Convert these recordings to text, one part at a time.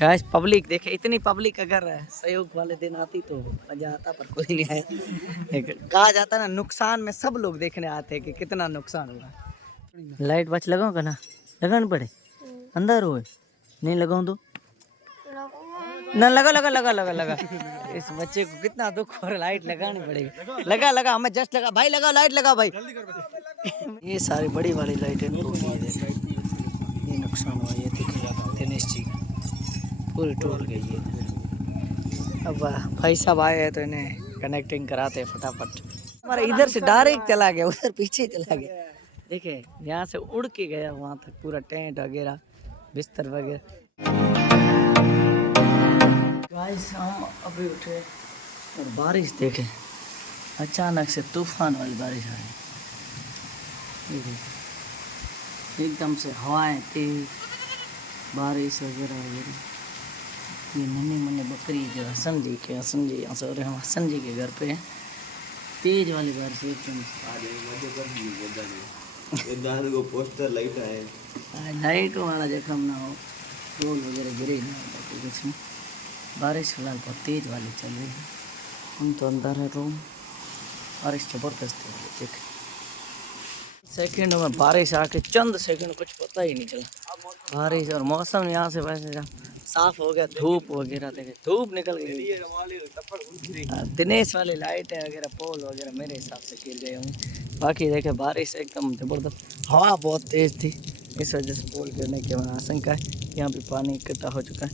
Guys public देखे, इतनी public अगर सहयोग वाले दिन आती तो मजा आता, पर कोई नहीं आया। कहा जाता ना, नुकसान में सब लोग देखने आते हैं कि कितना नुकसान हुआ। लाइट बच लगाओ का ना, लगाना पड़े अंदर हो नहीं लगाऊं तो ना, लगा लगा लगा लगा लगा। इस बच्चे को कितना दुख और लाइट लगानी पड़ेगी। लगा लगा, हमें जस्ट लगा भाई, लगाओ लाइट लगाओ भाई। ये सारी बड़ी वाली लाइट है, ये नुकसान हुआ, ये देखिए दिनेश जी पूरी टूट गई है। अब भाई साहब आए हैं तो इन्हें कनेक्टिंग कराते हैं फटाफट। हमारा इधर से डायरेक्ट चला गया, उधर पीछे चला गया। देखिए यहाँ से उड़ के गया वहाँ तक, पूरा टेंट वगैरह बिस्तर वगैरह। गाइस हम अभी उठे और बारिश देखे, अचानक से तूफान वाली बारिश आ रही, एकदम से हवाएं तेज, बारिश वगैरह वगैरह। ये नन्ही मुन्नी बकरी जो हसन जी यहाँ से और हम हसन जी के घर पे हैं, तेज वाली बारिश एकदम। पोस्टर लाइट है, लाइट वाला जख्म ना हो, रोल वगैरह गिरे ना हो, कुछ नहीं। बारिश फिलहाल बहुत तेज़ वाली चल रही है। हम तो अंदर है रूम, बारिश ज़बरदस्त है। देख सेकंड में बारिश आके चंद सेकंड कुछ पता ही नहीं चला। बारिश और मौसम यहाँ से वैसे साफ हो गया, धूप वगैरह देखे, धूप निकल गई। दिनेश वाली लाइटें वगैरह पोल वगैरह मेरे हिसाब से गिर गए होंगे। बाकी देखे बारिश एकदम ज़बरदस्त, हवा बहुत तेज़ थी, इस वजह से पोल गिरने की आशंका है। यहाँ भी पानी इकट्ठा हो चुका है,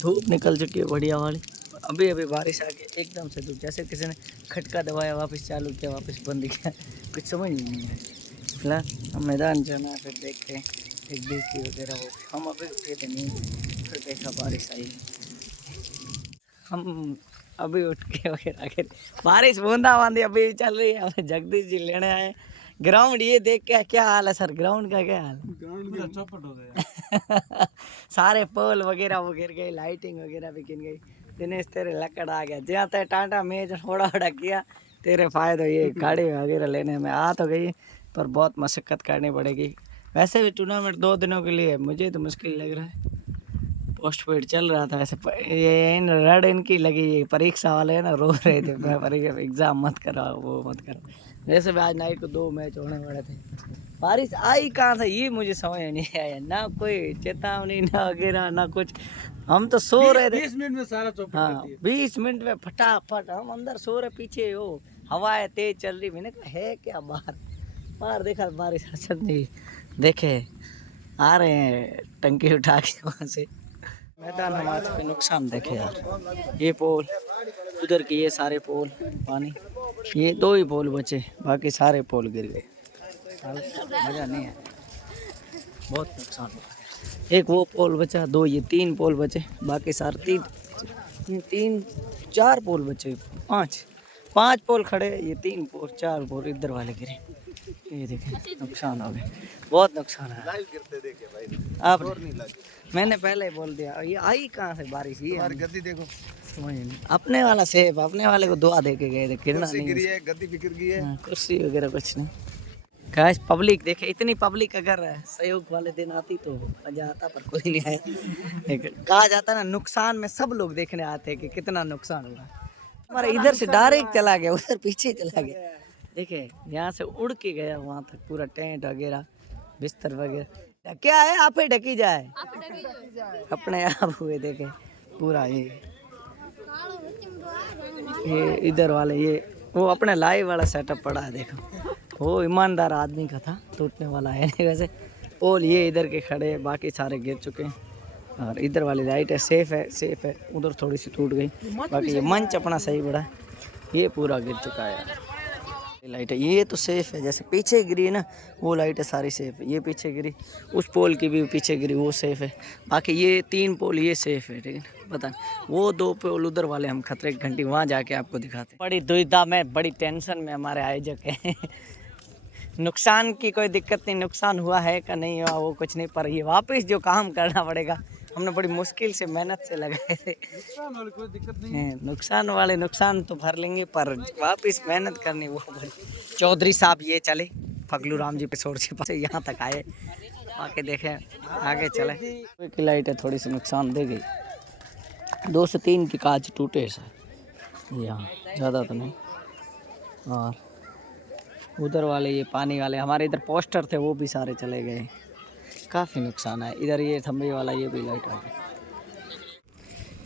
धूप निकल चुकी है बढ़िया वाली। अभी अभी बारिश आ गई एकदम से धूप, जैसे किसी ने खटका दबाया, वापस चालू किया, वापस बंद किया, कुछ समझ नहीं है। फिलहाल हम मैदान जाना है, फिर देखते हैं एक देसी वगैरह हो। हम अभी उठे थे नहीं, फिर देखा बारिश आई। हम अभी उठ के वगैरह आगे बारिश बूंदाबांदी अभी चल रही है। हमें जगदीश जी लेने आए ग्राउंड, ये देख के क्या हाल है सर, ग्राउंड का क्या हाल है? ग्राउंड पूरा चौपट हो गया। सारे पोल वगैरह वो गिर गई, लाइटिंग वगैरह भी गिर गई। दिनेश तेरे लकड़ आ गया, जहाँ तक टाटा मेज थोड़ा थोड़ा किया, तेरे फायदा ये गाड़ी वगैरह लेने में आ तो गई, पर बहुत मशक्क़त करनी पड़ेगी। वैसे भी टूर्नामेंट 2 दिनों के लिए मुझे तो मुश्किल लग रहा है। पोस्ट पेड चल रहा था वैसे, ये इन रड इनकी लगी, ये परीक्षा वाले है ना, रो रहे थे मैं परीक्षा एग्ज़ाम मत कराओ, वो मत करो। वैसे भी आज नाइट को 2 मैच होने वाले थे। बारिश आई कहाँ से ये मुझे समझ नहीं आया, ना कोई चेतावनी ना वगैरह ना कुछ। हम तो सो रहे थे 20 मिनट में सारा चौपट। हाँ 20 मिनट में फटाफट हम अंदर सो रहे, पीछे हो हवाएं तेज चल रही। मैंने कहा है क्या बाहर, बाहर देखा बारिश हसन नहीं देखे आ रहे हैं टंकी उठा के वहाँ से। मैदान हमारे पे नुकसान देखे यार, ये पोल उधर के, ये सारे पोल पानी, ये 2 ही पोल बचे, बाकी सारे पोल गिर गए। मज़ा नहीं है, बहुत नुकसान हुआ। एक वो पोल बचा, 2 ये 3 पोल बचे, बाकी सारे 3 4 पोल बचे, 5 पोल खड़े, ये 3 पोल 4 पोल इधर वाले गिरे। ये देखें नुकसान हो गए, बहुत नुकसान है। आप मैंने पहले ही बोल दिया, ये आई कहाँ से बारिश, ये गद्दी देखो समझ नहीं। अपने वाला सेफ, अपने वाले को दुआ दे के गए थे, गिरना नहीं गिरी है, गद्दी भी गिर गई है, कुर्सी वगैरह कुछ नहीं। गाइस पब्लिक देखे, इतनी पब्लिक अगर सहयोग वाले दिन आती तो मजा आता, पर कोई नहीं आया। कहा जाता ना, नुकसान में सब लोग देखने आते हैं कि कितना नुकसान हुआ। हमारा इधर से डायरेक्ट चला गया, उधर पीछे चला गया। देखे यहाँ से उड़ के गया वहाँ तक, पूरा टेंट वगैरह बिस्तर वगैरह। क्या है आप ही ढकी जाए, अपने आप हुए देखे पूरा। ये इधर वाले, ये वो अपने लाइव वाला सेटअप पड़ा है देखो, वो ईमानदार आदमी का था, टूटने वाला है नहीं वैसे। पोल ये इधर के खड़े, बाकी सारे गिर चुके हैं, और इधर वाली लाइट है सेफ है, उधर थोड़ी सी टूट गई, बाकी ये मंच अपना सही बड़ा, ये पूरा गिर चुका है यार। लाइट है ये तो सेफ है, जैसे पीछे गिरी है ना वो लाइट है सारी सेफ है, ये पीछे गिरी, उस पोल की भी पीछे गिरी वो सेफ है, बाकी ये 3 पोल ये सेफ है, ठीक है। पता वो 2 पोल उधर वाले हम खतरे की घंटी वहाँ जाके आपको दिखाते। बड़ी दुविधा में, बड़ी टेंशन में हमारे आयोजक हैं। नुकसान की कोई दिक्कत नहीं, नुकसान हुआ है का नहीं हुआ वो कुछ नहीं, पर ये वापस जो काम करना पड़ेगा, हमने बड़ी मुश्किल से मेहनत से लगाए थे। नुकसान वाली कोई दिक्कत नहीं है, नुकसान वाले नुकसान तो भर लेंगे, पर वापस मेहनत करनी वो बड़ी। चौधरी साहब ये चले फगलू राम जी पे छोड़ से यहाँ तक आए, आके देखें आगे चले। की लाइट है थोड़ी सी नुकसान दे गई, 2 से 3 की कांच टूटे सर यहाँ, ज़्यादा तो नहीं। और उधर वाले ये पानी वाले हमारे इधर पोस्टर थे वो भी सारे चले गए, काफ़ी नुकसान है। इधर ये थंबे वाला ये भी लाइट आ गया।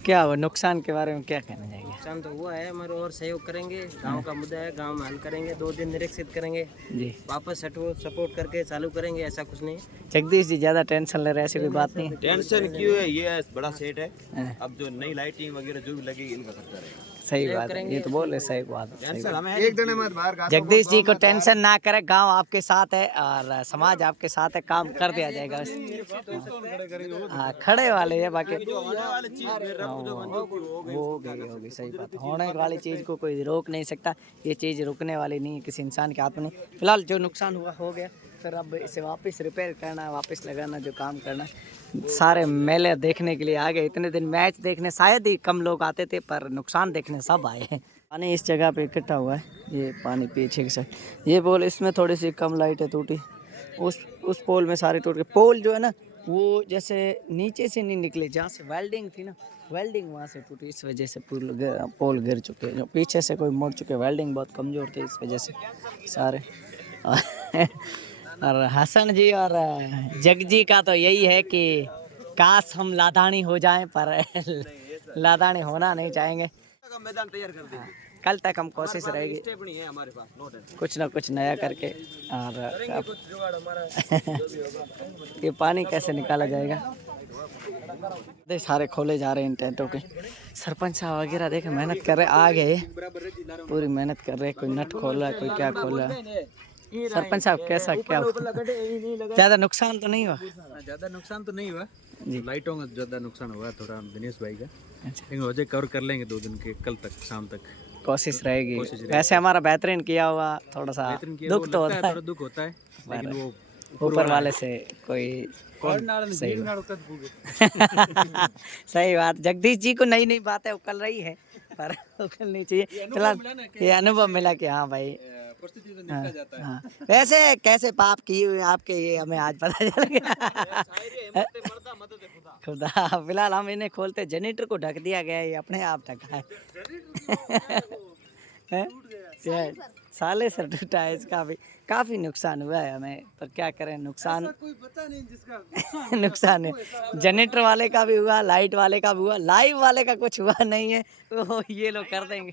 क्या हुआ नुकसान के बारे में क्या कहना चाहिए? नुकसान तो हुआ है, मगर और सहयोग करेंगे। गांव का मुद्दा है, गांव में हल करेंगे, 2 दिन निरीक्षित करेंगे, जी वापस सपोर्ट करके चालू करेंगे, ऐसा कुछ नहीं। जगदीश जी ज़्यादा टेंशन ले रहे, ऐसी कोई बात नहीं है। टेंशन क्यों है, ये बड़ा सेट है। हाँ, अब जो नई लाइटिंग वगैरह जो भी लगेगी इनका खर्चा रहेगा। सही बात है, ये तो बोले सही बात है। टेंशन हमें एक दिन में बाहर जगदीश जी को टेंशन ना करे, गांव आपके साथ है और समाज आपके साथ है, काम कर दिया जाएगा। हाँ खड़े वाले है, बाकी हो गई सही बात है। होने वाली चीज़ को कोई रोक नहीं सकता, ये चीज़ रुकने वाली नहीं है किसी इंसान के हाथ में नहीं। फिलहाल जो नुकसान हुआ हो गया, फिर अब इसे वापस रिपेयर करना, वापस लगाना, जो काम करना। सारे मेले देखने के लिए आ गए, इतने दिन मैच देखने शायद ही कम लोग आते थे, पर नुकसान देखने सब आए हैं। पानी इस जगह पे इकट्ठा हुआ है, ये पानी पीछे की साइड, ये पोल इसमें थोड़ी सी कम लाइट है टूटी, उस पोल में सारी टूट गई। पोल जो है ना वो जैसे नीचे से नहीं निकले, जहाँ से वेल्डिंग थी ना, वेल्डिंग वहाँ से टूटी, इस वजह से पोल गिर चुके हैं। जो पीछे से कोई मोड़ चुके, वेल्डिंग बहुत कमज़ोर थी, इस वजह से सारे और हसन जी और जग जी का तो यही है कि काश हम लादानी हो जाएं, पर लादानी होना नहीं चाहेंगे। मैदान तैयार कर देंगे। कल तक हम कोशिश रहेगी स्टेप नहीं है हमारे पास, नो टेंशन। कुछ ना कुछ नया करके। और ये पानी कैसे निकाला जाएगा, देख सारे खोले जा रहे हैं इन टेंटों के। सरपंच साहब वगैरह देखे मेहनत कर रहे, आ गए पूरी मेहनत कर रहे, कोई नट खोल रहा है, कोई क्या खोल रहा है। सरपंच साहब कैसा क्या हुआ? ज़्यादा नुकसान तो नहीं हुआ? ज्यादा नुकसान तो नहीं हुआ जी। लाइटों का ज्यादा नुकसान हुआ थोड़ा दिनेश भाई का, अच्छा, लेकिन वजह कवर कर लेंगे 2 दिन के, कल तक शाम तक कोशिश रहेगी। वैसे हमारा बेहतरीन किया हुआ, थोड़ा सा बेहतरीन किया। दुख वो तो लगता होता है, है, थोड़ा दुख होता है, लेकिन वो ऊपर वाले से कोई सही सही बात। जगदीश जी को नई नई बातें उकल रही है, पर उकलनी चाहिए। फिलहाल ये अनुभव मिला कि हाँ भाई, परिस्थिति तो निपटा जाता है। हाँ। वैसे कैसे पाप किए हुए आपके, ये हमें आज पता चल गया। खुदा फिलहाल हम इन्हें खोलते, जनरेटर को ढक दिया गया, ये अपने आप ढका है। साले से टूटा है, इसका भी काफ़ी नुकसान हुआ है हमें, पर क्या करें, नुकसान कोई पता नहीं जिसका नुकसान है। जनरेटर वाले का भी हुआ, लाइट वाले का भी हुआ, लाइव वाले का कुछ हुआ नहीं है, वो ये लोग कर देंगे।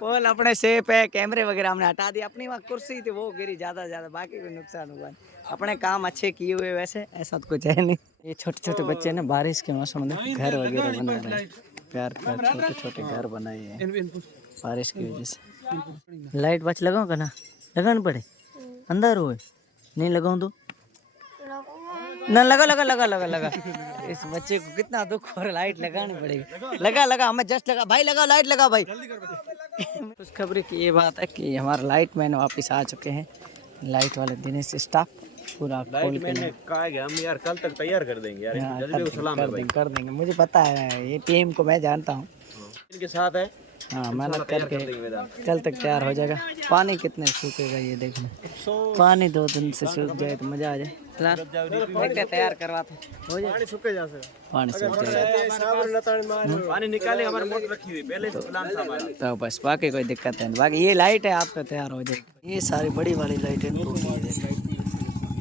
पोल अपने सेफ है, कैमरे वगैरह हमने हटा दिया, अपनी वहाँ कुर्सी थी वो गिरी, ज़्यादा बाकी कोई नुकसान हुआ नहीं। अपने काम अच्छे किए हुए, वैसे ऐसा तो कुछ है नहीं। ये छोटे छोटे बच्चे ना बारिश के मौसम में घर वगैरह बना रहे हैं, प्यार छोटे छोटे घर बनाए हैं बारिश की वजह से। लाइट बच लगाओ का ना, लगाना पड़े, अंदर हुए नहीं लगाऊं तो ना, लगा। इस बच्चे को कितना दुख और लाइट लगानी पड़ेगी। लगा हमें जस्ट लगा भाई, लगा लाइट लगा भाई। खुशखबरी की ये बात है कि हमारे लाइट मैन वापस आ चुके हैं, लाइट वाले दिनेश स्टाफ पूरा खोल के कहा है कि हम यार कल तक तैयार कर देंगे यार, हाँ, जज्बे को सलाम है भाई। कर देंगे, मुझे पता है, ये टीम को मैं जानता हूँ। इनके साथ है, हाँ मेहनत तैयार करके कर देंगे मैदान। कल तक तैयार हो जाएगा। पानी कितने सूखेगा ये देखना, पानी 2 दिन से सूख जाए तो मज़ा आ जाए। फिलहाल देखते तैयार करवाते हो जाए, पानी सूख जा सके, पानी सूख जाएगा पानी निकाले, हमारे मोटर रखी हुई पहले से प्लान था हमारा। तो बस, बाकी कोई दिक्कत नहीं। बाकी ये लाइट है आपका तैयार हो जाएगी। ये सारी बड़ी वाली लाइट है,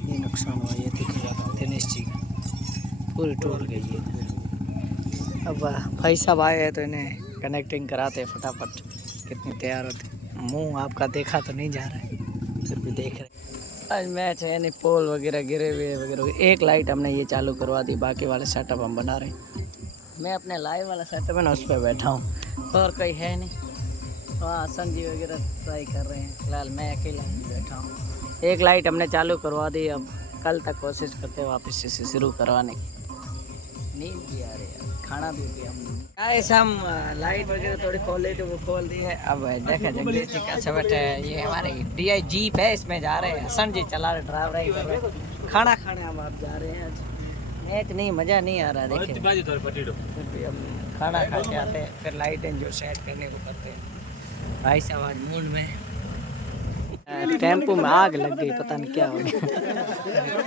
ये नुकसान हुआ, ये दिखेगा दिनेश जी का, पूरी टूट गई है। अब भाई साहब आए हैं तो इन्हें कनेक्टिंग कराते हैं फटाफट, कितनी तैयार होते। मुंह आपका देखा तो नहीं जा रहा है, फिर भी देख रहे। आज मैच है, यानी पोल वगैरह गिरे हुए वगैरह, एक लाइट हमने ये चालू करवा दी, बाकी वाले सेटअप हम बना रहे हैं। मैं अपने लाइव वाला सेटअप है ना, उस पर बैठा हूँ, और कोई है नहीं। वहाँ हसन जी वगैरह ट्राई कर रहे हैं, फिलहाल मैं अकेला बैठा हूँ। एक लाइट हमने चालू करवा दी, अब कल तक कोशिश करते हैं वापस से शुरू करवाने की। नींद भी आ रही है, खाना भी पिया हमने। ऐसा हम लाइट वगैरह थोड़ी खोल ली तो वो खोल दी है। अब देखा जगदीश जी का सेट है, ये हमारे DI जीप है, इसमें जा रहे हैं, हसन जी चला रहे, ड्राइवर ही कर रहे। खाना खाने हम आप जा रहे हैं, आज मैच नहीं, मज़ा नहीं आ रहा देखिए, फिर भी हम खाना खा के आते हैं, फिर लाइटें जो सेट करने को करते हैं। भाई साहब आज मूड में टेम्पो में आग लग गई, पता नहीं क्या हो गया।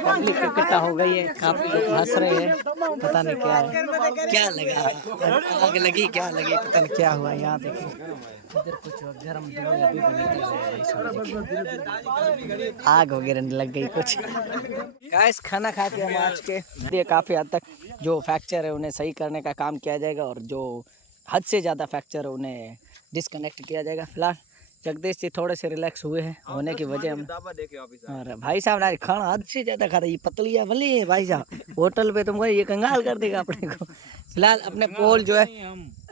पब्लिक इकट्ठा हो गई है, काफी लोग हंस रहे हैं, पता नहीं क्या लगा, आग लगी क्या लगी, पता नहीं क्या हुआ। यहाँ देखो इधर कुछ और गर्म धुआं अभी भी निकल रहा है, आग वगैरह लग गई कुछ। गाइस खाना खा के हम आज के ये काफ़ी हद तक जो फ्रैक्चर है उन्हें सही करने का काम किया जाएगा, और जो हद से ज़्यादा फ्रैक्चर है उन्हें डिस्कनेक्ट किया जाएगा। फिलहाल जगदीश जी थोड़े से रिलैक्स हुए हैं, होने की वजह हम और भाई साहब ने खाना हद से ज़्यादा खाता, ये पतलियाँ बली है भाई साहब, होटल पे तुमको ये कंगाल कर देगा अपने को। फिलहाल अपने पोल जो है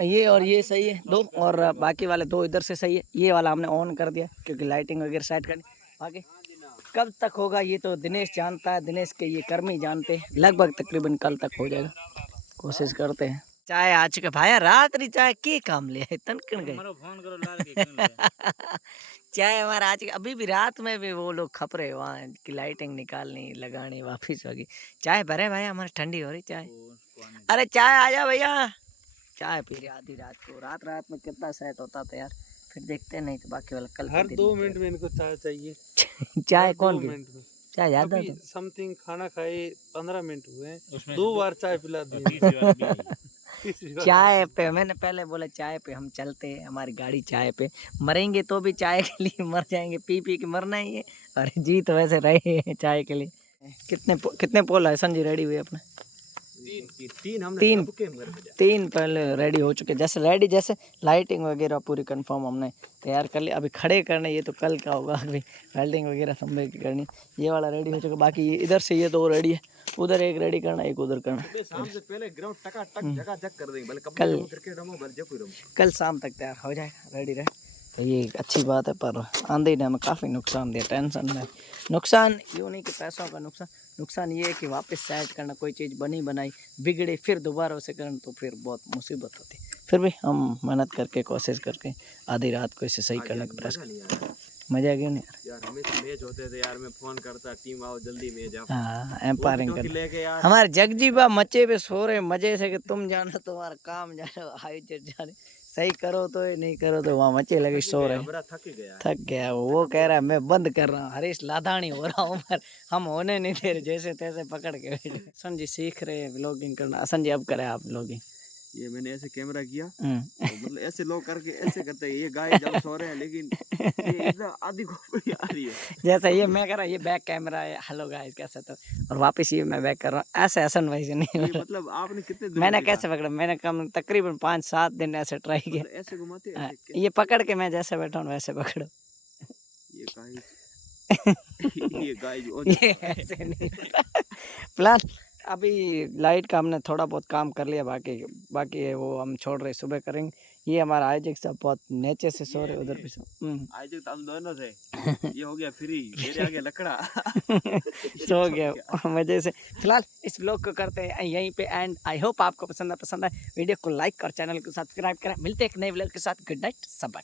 ये और ये सही है दो, और बाकी वाले दो इधर से सही है। ये वाला हमने ऑन कर दिया क्योंकि लाइटिंग वगैरह सेट करनी। बाकी कब तक होगा ये तो दिनेश जानता है, दिनेश के ये कर्मी जानते हैं। लगभग तकरीबन कल तक हो जाएगा, कोशिश करते हैं। चाय आ चुके भाया, रात री चाय के काम ले तनकन गए। चाय हमारा आज अभी भी रात में भी वो लोग खप रहे वहाँ की लाइटिंग निकालनी लगानी वापिस होगी। चाय भरे भाई, हमारी ठंडी हो रही चाय। अरे चाय आ जा भैया, चाय पी रहे आधी रात को। रात में कितना सेट होता था यार, फिर देखते नहीं तो बाकी वाला कल हर 2 मिनट में इनको चाय चाहिए। चाय कौन 2 पी? मिनट में चाय ज्यादा अभी तो समथिंग खाना खाए 15 मिनट हुए, 2 बार चाय पिला दी। चाय पे मैंने पहले बोला चाय पे हम चलते हैं, हमारी गाड़ी चाय पे, मरेंगे तो भी चाय के लिए मर जाएंगे, पी पी के मरना ही है। और जी तो वैसे रहे हैं चाय के लिए। कितने पोल है संजी रेडी हुए अपने? तीन पहले रेडी हो चुके, जैसे लाइटिंग वगैरह पूरी कंफर्म हमने तैयार कर लिया। अभी खड़े करने ये तो कल का होगा, अभी वेल्डिंग वगैरह संभल की करनी। ये वाला रेडी हो चुका, बाकी ये इधर से ये 2 रेडी है, उधर एक रेडी करना, एक उधर करना। शाम से पहले ग्राउंड टकाटक जगह कर देंगे, भले कल क्रिकेट रमो भले जयपुर रमो, कल शाम तक तैयार हो जाएगा, रेडी रहे तो ये एक अच्छी बात है। पर आंधी ने हमें काफ़ी नुकसान दिया, टेंशन में नुकसान यूँ नहीं कि पैसों का नुकसान ये है कि वापस सेट करना, कोई चीज़ बनी बनाई बिगड़े फिर दोबारा उसे करना तो फिर बहुत मुसीबत होती। फिर भी हम मेहनत करके कोशिश करके आधी रात को इसे सही करने का प्रयास करते। मजा क्यों नहीं यार? हमें मैच होते थे यार, मैं फोन करता टीम आओ जल्दी मैच आओ, हाँ एम्पायरिंग कर लेके यार। हमारे जगजीबा मचे पे सो रहे मजे से कि तुम जानो तुम्हारा काम जानो, हाइजेट जाने, सही करो तो नहीं करो तो वहाँ मचे लगे सो रहे। थक गया वो कह रहा है मैं बंद कर रहा हूँ, हरीश लादानी हो रहा हूँ, पर हम होने नहीं दे रहे, जैसे तैसे पकड़ के बैठे। संजी सीख रहे हैं व्लॉगिंग करना। संजी अब करे आप व्लॉगिंग? ये मैंने ऐसे कैमरा किया तो मतलब ऐसे लोग करके ऐसे करते हैं, ये गाय जब सो रहे हैं लेकिन ये इधर आधी खोपड़ी आ रही है। जैसा ये मैं कर रहा, ये बैक कैमरा है, हेलो गाइस कैसे, तो और वापस ये मैं बैक कर रहा हूँ, ऐसे हसन वैसे नहीं। मतलब आपने कितने दिन मैंने कैसे पकड़ा? मैंने कम तकरीबन 5-7 दिन ऐसे ट्राई किया, ऐसे घुमाते हैं? ये पकड़ के मैं जैसे बैठा हूँ वैसे पकड़ो। ये गाय ये ऐसे नहीं प्लान। अभी लाइट का हमने थोड़ा बहुत काम कर लिया, बाकी है वो हम छोड़ रहे, सुबह करेंगे। ये हमारा आइजक सब बहुत नीचे से सो रहे, उधर भी आइजक तो हम दोनों थे, ये हो गया फ्री, मेरे आगे लकड़ा सो गया मजे से। फिलहाल इस व्लॉग को करते हैं यहीं पे एंड। आई होप आपको पसंद है वीडियो को लाइक और चैनल को सब्सक्राइब करें। मिलते हैं एक नए व्लॉग के साथ। गुड नाइट, सब बाय।